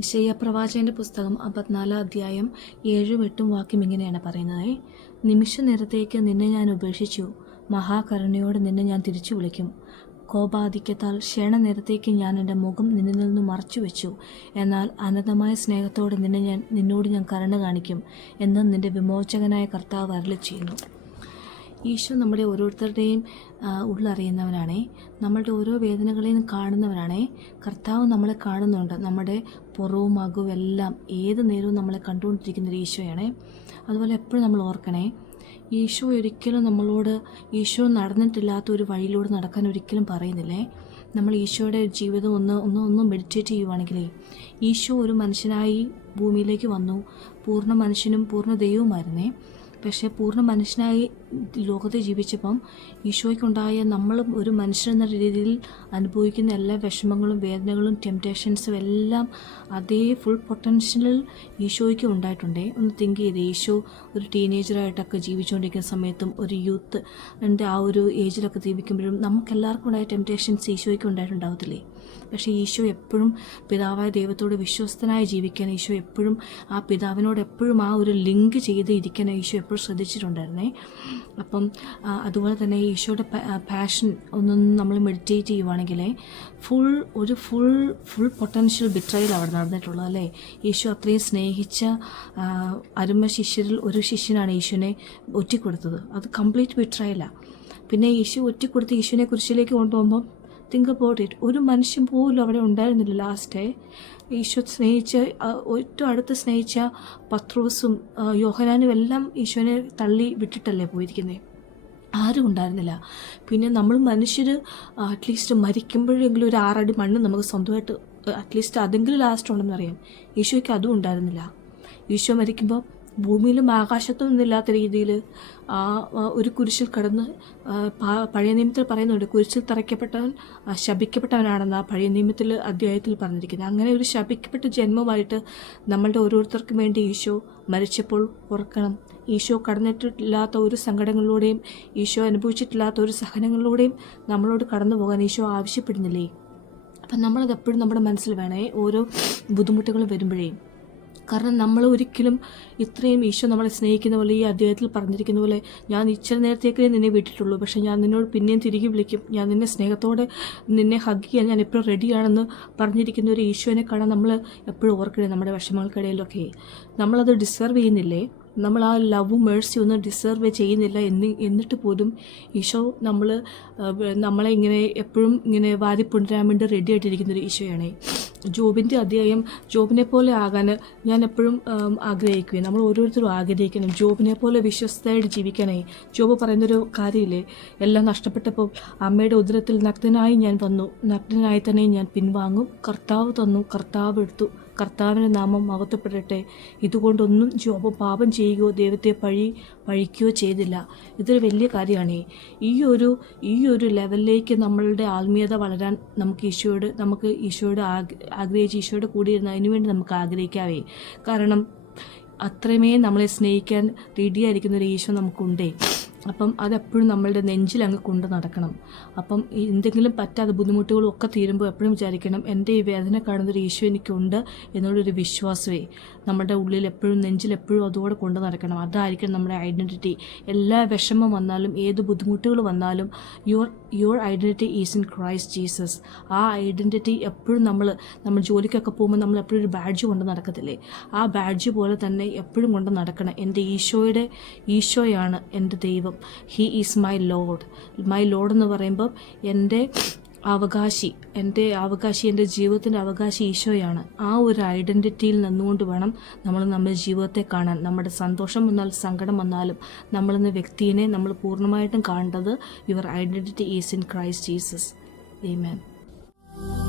ഇഷയ പ്രവാചകന്റെ പുസ്തകം അമ്പത്തിനാലാം അധ്യായം ഏഴും എട്ടും വാക്യം ഇങ്ങനെയാണ് പറയുന്നത്. നിമിഷ നേരത്തേക്ക് നിന്നെ ഞാൻ ഉപേക്ഷിച്ചു. മഹാകരുണയോട് നിന്നെ ഞാൻ തിരിച്ചു വിളിക്കും. കോപാധിക്യത്താൽ ക്ഷണനേരത്തേക്ക് ഞാൻ എന്റെ മുഖം നിന്നിൽ നിന്ന് മറച്ചു വെച്ചു എന്നാൽ അനന്തമായ സ്നേഹത്തോടെ നിന്നെ ഞാൻ നിന്നോട് ഞാൻ കരുണ കാണിക്കും എന്ന് നിന്റെ വിമോചകനായ കർത്താവ് അരളി ചെയ്യുന്നു ഈശോ നമ്മുടെ ഓരോരുത്തരുടെയും ഉള്ളറിയുന്നവനാണേ നമ്മളുടെ ഓരോ വേദനകളെയും കാണുന്നവനാണേ. കർത്താവ് നമ്മളെ കാണുന്നുണ്ട്. നമ്മുടെ പുറവും അകവും എല്ലാം ഏത് നേരവും നമ്മളെ കണ്ടുകൊണ്ടിരിക്കുന്ന ഒരു ഈശോയാണേ. അതുപോലെ എപ്പോഴും നമ്മൾ ഓർക്കണേ ഈശോ ഒരിക്കലും നമ്മളോട് ഈശോ നടന്നിട്ടില്ലാത്ത ഒരു വഴിയിലൂടെ നടക്കാൻ ഒരിക്കലും പറയുന്നില്ലേ? നമ്മൾ ഈശോയുടെ ജീവിതം ഒന്ന് ഒന്ന് ഒന്ന് മെഡിറ്റേറ്റ് ചെയ്യുവാണെങ്കിലേ ഈശോ ഒരു മനുഷ്യനായി ഭൂമിയിലേക്ക് വന്നു. പൂർണ മനുഷ്യനും പൂർണ ദൈവവുമായിരുന്നേ. പക്ഷേ പൂർണ മനുഷ്യനായി ലോകത്ത് ജീവിച്ചപ്പം ഈശോയ്ക്കുണ്ടായ നമ്മൾ ഒരു മനുഷ്യൻ എന്ന രീതിയിൽ അനുഭവിക്കുന്ന എല്ലാ വിഷമങ്ങളും വേദനകളും ടെംപ്റ്റേഷൻസും എല്ലാം അതേ ഫുൾ പൊട്ടൻഷ്യലിൽ ഈശോയ്ക്ക് ഉണ്ടായിട്ടുണ്ട്. ഒന്ന് തിങ്ക് ചെയ്ത് ഈശോ ഒരു ടീനേജറായിട്ടൊക്കെ ജീവിച്ചുകൊണ്ടിരിക്കുന്ന സമയത്തും ഒരു യൂത്ത് എന്റെ ആ ഒരു ഏജിലൊക്കെ ജീവിക്കുമ്പോഴും നമുക്കെല്ലാവർക്കും ഉണ്ടായ ടെംപ്റ്റേഷൻസ് ഈശോയ്ക്ക് ഉണ്ടായിട്ടുണ്ടാവത്തില്ലേ? പക്ഷേ ഈശോ എപ്പോഴും പിതാവായ ദൈവത്തോട് വിശ്വസ്തനായി ജീവിക്കാൻ ഈശോ എപ്പോഴും ആ പിതാവിനോട് എപ്പോഴും ആ ഒരു ലിങ്ക് ചെയ്ത് ഇരിക്കാൻ ഈശോ എപ്പോഴും ശ്രദ്ധിച്ചിട്ടുണ്ടായിരുന്നേ. അപ്പം അതുപോലെ തന്നെ ഈശോയുടെ പാഷൻ ഒന്നൊന്നും നമ്മൾ മെഡിറ്റേറ്റ് ചെയ്യുവാണെങ്കിൽ ഫുൾ ഒരു ഫുൾ ഫുൾ പൊട്ടൻഷ്യൽ ബിട്രയൽ അവിടെ നടന്നിട്ടുള്ളത് അല്ലേ? ഈശോ അത്രയും സ്നേഹിച്ച അരുമ ശിഷ്യരിൽ ഒരു ശിഷ്യനാണ് ഈശോനെ ഒറ്റിക്കൊടുത്തത്. അത് കംപ്ലീറ്റ് ബിട്രയലാണ് പിന്നെ ഈശോ ഒറ്റിക്കൊടുത്ത് ഈശോനെ കുരിശിലേക്ക് കൊണ്ടുപോകുമ്പം തിങ്ക് അബൌട്ട് ഇറ്റ് ഒരു മനുഷ്യൻ പോലും അവിടെ ഉണ്ടായിരുന്നില്ല ലാസ്റ്റ് ഈശോ സ്നേഹിച്ച ഏറ്റവും അടുത്ത് സ്നേഹിച്ച പത്രോസും യോഹനാനും എല്ലാം ഈശോനെ തള്ളി വിട്ടിട്ടല്ലേ പോയിരിക്കുന്നത് ആരും ഉണ്ടായിരുന്നില്ല. പിന്നെ നമ്മൾ മനുഷ്യർ അറ്റ്ലീസ്റ്റ് മരിക്കുമ്പോഴെങ്കിലും ഒരു ആറടി മണ്ണ് നമുക്ക് സ്വന്തമായിട്ട് അറ്റ്ലീസ്റ്റ് അതെങ്കിലും ലാസ്റ്റ് ഉണ്ടെന്ന് അറിയാം ഈശോയ്ക്ക് അതും ഉണ്ടായിരുന്നില്ല. ഈശോ മരിക്കുമ്പോൾ ഭൂമിയിലും ആകാശത്തും ഇല്ലാത്ത രീതിയിൽ ഒരു കുരിശിൽ കടന്ന് പഴയ നിയമത്തിൽ പറയുന്നുണ്ട് കുരിശിൽ തറയ്ക്കപ്പെട്ടവൻ ശപിക്കപ്പെട്ടവനാണെന്ന് ആ പഴയ നിയമത്തിൽ അധ്യായത്തിൽ പറഞ്ഞിരിക്കുന്നത് അങ്ങനെ ഒരു ശപിക്കപ്പെട്ട ജന്മമായിട്ട് നമ്മളുടെ ഓരോരുത്തർക്കും വേണ്ടി ഈശോ മരിച്ചപ്പോൾ ഓർക്കണം. ഈശോ കടന്നിട്ടില്ലാത്ത ഒരു സങ്കടങ്ങളിലൂടെയും ഈശോ അനുഭവിച്ചിട്ടില്ലാത്ത ഒരു സഹനങ്ങളിലൂടെയും നമ്മളോട് കടന്നു പോകാൻ ഈശോ ആവശ്യപ്പെടുന്നില്ലേ? അപ്പം നമ്മളത് എപ്പോഴും നമ്മുടെ മനസ്സിൽ വേണേ. ഓരോ ബുദ്ധിമുട്ടുകൾ വരുമ്പോഴേ കാരണം നമ്മൾ ഒരിക്കലും ഇത്രയും ഈശോ നമ്മളെ സ്നേഹിക്കുന്ന പോലെ ഈ അദ്ദേഹത്തിൽ പറഞ്ഞിരിക്കുന്ന പോലെ ഞാൻ ഇച്ചിരി നേരത്തേക്കേ നിന്നെ വിട്ടിട്ടുള്ളൂ. പക്ഷേ ഞാൻ നിന്നോട് പിന്നെയും തിരികെ വിളിക്കും. ഞാൻ നിന്നെ സ്നേഹത്തോടെ നിന്നെ ഹഗ് ചെയ്യാൻ ഞാൻ എപ്പോഴും റെഡിയാണെന്ന് പറഞ്ഞിരിക്കുന്ന ഒരു ഈശോനെ കാണാൻ നമ്മൾ എപ്പോഴും ഓർക്കണേ നമ്മുടെ വിഷമങ്ങൾക്കിടയിലൊക്കെ. നമ്മളത് ഡിസർവ് ചെയ്യുന്നില്ലേ? നമ്മൾ ആ ലവും മേഴ്സി ഒന്നും ഡിസേർവ് ചെയ്യുന്നില്ല എന്ന് എന്നിട്ട് പോലും ഈശോ നമ്മൾ നമ്മളെ ഇങ്ങനെ എപ്പോഴും ഇങ്ങനെ വാരി പുണരാൻ വേണ്ടി റെഡി ആയിട്ടിരിക്കുന്ന ഒരു ഈശോയാണ്. ജോബിന്റെ അധ്യായം ജോബിനെ പോലെ ആകാൻ ഞാൻ എപ്പോഴും ആഗ്രഹിക്കുകയും നമ്മൾ ഓരോരുത്തരും ആഗ്രഹിക്കണം. ജോബിനെ പോലെ വിശ്വസ്തയായിട്ട് ജീവിക്കാനായി ജോബ് പറയുന്നൊരു കാര്യമില്ലേ? എല്ലാം നഷ്ടപ്പെട്ടപ്പോൾ അമ്മയുടെ ഉദരത്തിൽ നഗ്നനായി ഞാൻ വന്നു. നഗ്നനായി തന്നെ ഞാൻ പിൻവാങ്ങും. കർത്താവ് തന്നു. കർത്താവ് എടുത്തു. കർത്താവിന്റെ നാമം മഹത്വപ്പെടട്ടെ ഇതുകൊണ്ടൊന്നും ജോബ് പാപം ചെയ്യുകയോ ദൈവത്തെ പഴി പഴിക്കുകയോ ചെയ്തില്ല. ഇതൊരു വലിയ കാര്യമാണ്. ഈ ഒരു ഈ ഒരു ലെവലിലേക്ക് നമ്മളുടെ ആത്മീയത വളരാൻ നമുക്ക് ഈശോയോട് നമുക്ക് ഈശോയോട് ആഗ് ആഗ്രഹിച്ച് ഈശോയോട് കൂടി ഇരുന്ന് അതിനുവേണ്ടി നമുക്ക് ആഗ്രഹിക്കാവേ. കാരണം അത്രമേ നമ്മളെ സ്നേഹിക്കാൻ റെഡിയായിരിക്കുന്ന ഒരു ഈശോ നമുക്കുണ്ടേ. അപ്പം അതെപ്പോഴും നമ്മളുടെ നെഞ്ചിൽ അങ്ങ് കൊണ്ട് നടക്കണം. അപ്പം എന്തെങ്കിലും പറ്റാതെ ബുദ്ധിമുട്ടുകളും ഒക്കെ തീരുമ്പോൾ എപ്പോഴും വിചാരിക്കണം എന്റെ ഈ വേദന കാണുന്ന ഒരു ഈശോ എനിക്കുണ്ട് എന്നുള്ളൊരു വിശ്വാസമേ നമ്മുടെ ഉള്ളിൽ എപ്പോഴും നെഞ്ചിൽ എപ്പോഴും അതോടെ കൊണ്ട് നടക്കണം. അതായിരിക്കണം നമ്മുടെ ഐഡന്റിറ്റി. എല്ലാ വിഷമം വന്നാലും ഏത് ബുദ്ധിമുട്ടുകൾ വന്നാലും your your identity is in Christ Jesus. ആ ഐഡന്റിറ്റി എപ്പോഴും നമ്മൾ നമ്മൾ ജോലിക്കൊക്കെ പോകുമ്പോൾ നമ്മൾ എപ്പോഴും ഒരു ബാഡ്ജ് കൊണ്ട് നടക്കത്തില്ലേ? ആ ബാഡ്ജ് പോലെ തന്നെ എപ്പോഴും കൊണ്ട് നടക്കണം. എന്റെ ഈശോയുടെ ഈശോയാണ് എന്റെ ദൈവം. He is my lord my lord എന്ന് പറയുമ്പം എന്റെ അവകാശി എന്റെ അവകാശി എന്റെ ജീവിതത്തിന്റെ അവകാശി ഈശോയാണ്. ആ ഒരു ഐഡന്റിറ്റിയിൽ നിന്നുകൊണ്ട് വേണം നമ്മൾ നമ്മുടെ ജീവിതത്തെ കാണാൻ. നമ്മുടെ സന്തോഷം വന്നാലും സങ്കടം വന്നാലും നമ്മളെന്ന വ്യക്തിയെ നമ്മൾ പൂർണമായിട്ടും കാണേണ്ടത് your identity is in Christ Jesus Amen.